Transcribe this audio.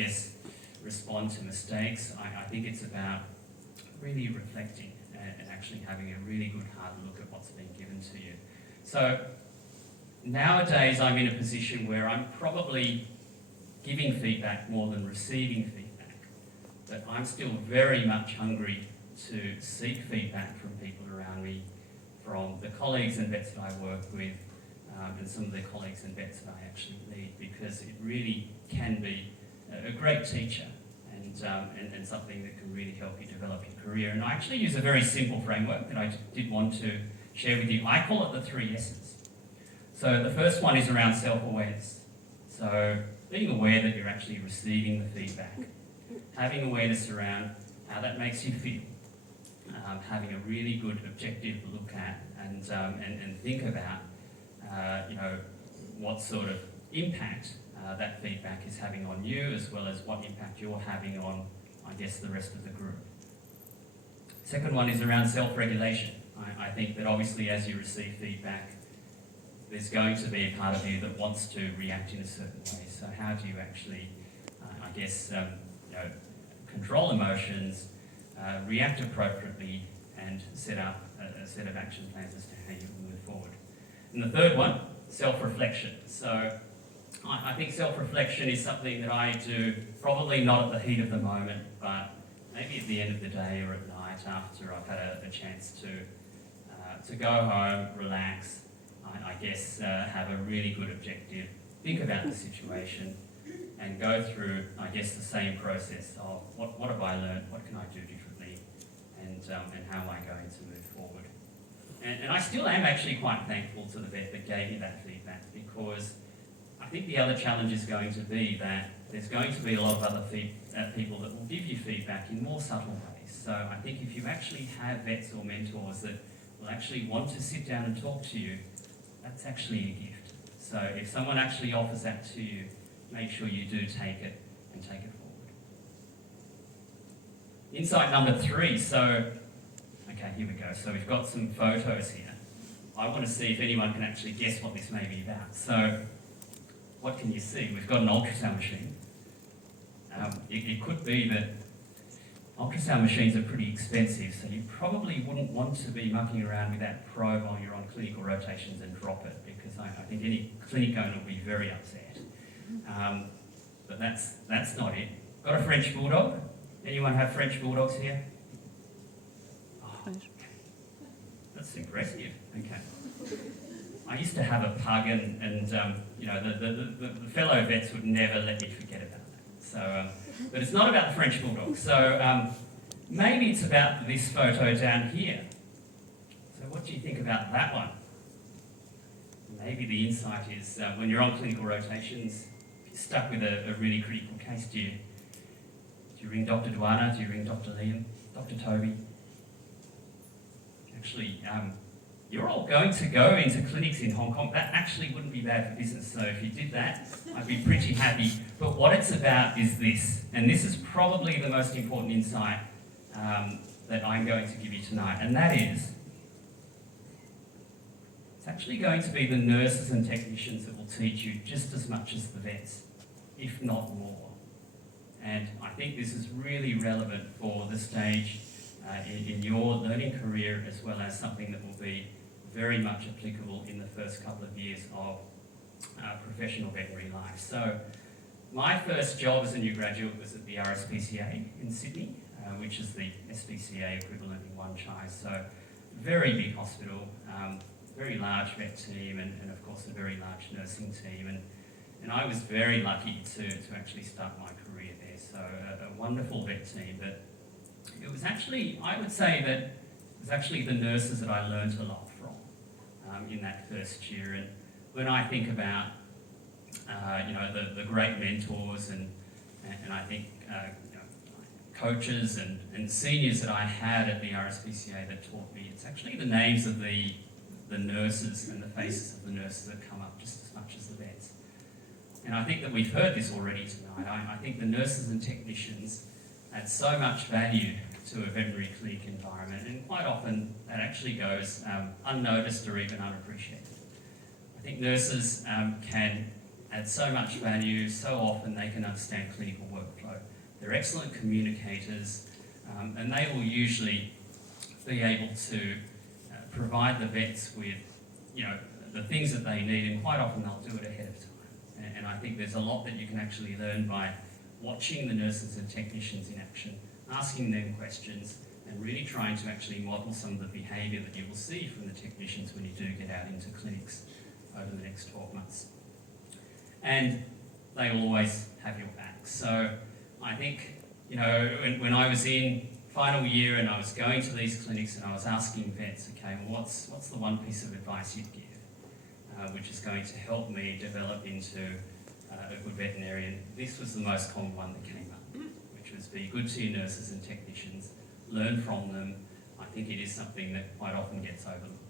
guess, respond to mistakes. I think it's about really reflecting and actually having a really good hard look at what's been given to you. So nowadays I'm in a position where I'm probably giving feedback more than receiving feedback, but I'm still very much hungry to seek feedback from people around me, from the colleagues and vets that I work with, and some of the colleagues and vets that I actually lead, because it really can be a great teacher and something that can really help you develop your career. And I actually use a very simple framework that I did want to share with you. I call it the 3 S's. So the first one is around self-awareness. So being aware that you're actually receiving the feedback, having awareness around how that makes you feel, having a really good objective look at and think about what sort of impact that feedback is having on you, as well as what impact you're having on, I guess, the rest of the group. Second one is around self-regulation. I think that obviously as you receive feedback, there's going to be a part of you that wants to react in a certain way. So how do you actually, control emotions, react appropriately, and set up a set of action plans as to how you will move forward. And the third one, self-reflection. So I think self-reflection is something that I do, probably not at the heat of the moment, but maybe at the end of the day or at night after I've had a chance to go home, relax, have a really good objective, think about the situation, and go through, the same process of what have I learned, what can I do differently, and how am I going to move forward. And I still am actually quite thankful to the vet that gave me that feedback, because I think the other challenge is going to be that there's going to be a lot of other people that will give you feedback in more subtle ways. So I think if you actually have vets or mentors that will actually want to sit down and talk to you, that's actually a gift. So if someone actually offers that to you, make sure you do take it and take it forward. Insight number 3. So, okay, here we go. So we've got some photos here. I want to see if anyone can actually guess what this may be about. So what can you see? We've got an ultrasound machine. It could be that ultrasound machines are pretty expensive, so you probably wouldn't want to be mucking around with that probe while you're on clinical rotations and drop it, because I think any clinic owner will be very upset. But that's not it. Got a French Bulldog? Anyone have French Bulldogs here? Oh, that's impressive. Okay. I used to have a pug, and the fellow vets would never let me forget about that. So, but it's not about the French Bulldog. So maybe it's about this photo down here. So what do you think about that one? Maybe the insight is when you're on clinical rotations, if you're stuck with a really critical case, do you ring Dr. Duana? Do you ring Dr. Liam? Dr. Toby? Actually, you're all going to go into clinics in Hong Kong. That actually wouldn't be bad for business. So if you did that, I'd be pretty happy. But what it's about is this, and this is probably the most important insight that I'm going to give you tonight, and that is, it's actually going to be the nurses and technicians that will teach you just as much as the vets, if not more. And I think this is really relevant for the stage in your learning career, as well as something that will be very much applicable in the first couple of years of professional veterinary life. So my first job as a new graduate was at the RSPCA in Sydney, which is the SPCA equivalent in Wan Chai. So very big hospital, very large vet team, and of course a very large nursing team. And I was very lucky to actually start my career there. So a wonderful vet team. But it was actually, I would say that it was actually the nurses that I learned a lot from in that first year. And when I think about the great mentors and I think coaches and seniors that I had at the RSPCA that taught me, it's actually the names of the nurses and the faces of the nurses that come up just as much as the vets. And I think that we've heard this already tonight. I think the nurses and technicians add so much value to a veterinary clinic environment, and quite often that actually goes unnoticed or even unappreciated. I think nurses can add so much value. So often they can understand clinical workflow. They're excellent communicators, and they will usually be able to provide the vets with, the things that they need, and quite often they'll do it ahead of time. And I think there's a lot that you can actually learn by watching the nurses and technicians in action, asking them questions, and really trying to actually model some of the behaviour that you will see from the technicians when you do get out into clinics over the next 12 months. And they will always have your back. So I think, when I was in final year and I was going to these clinics and I was asking vets, okay, well, what's the one piece of advice you'd give, which is going to help me develop into a good veterinarian? This was the most common one that came up, which was be good to your nurses and technicians, learn from them. I think it is something that quite often gets overlooked.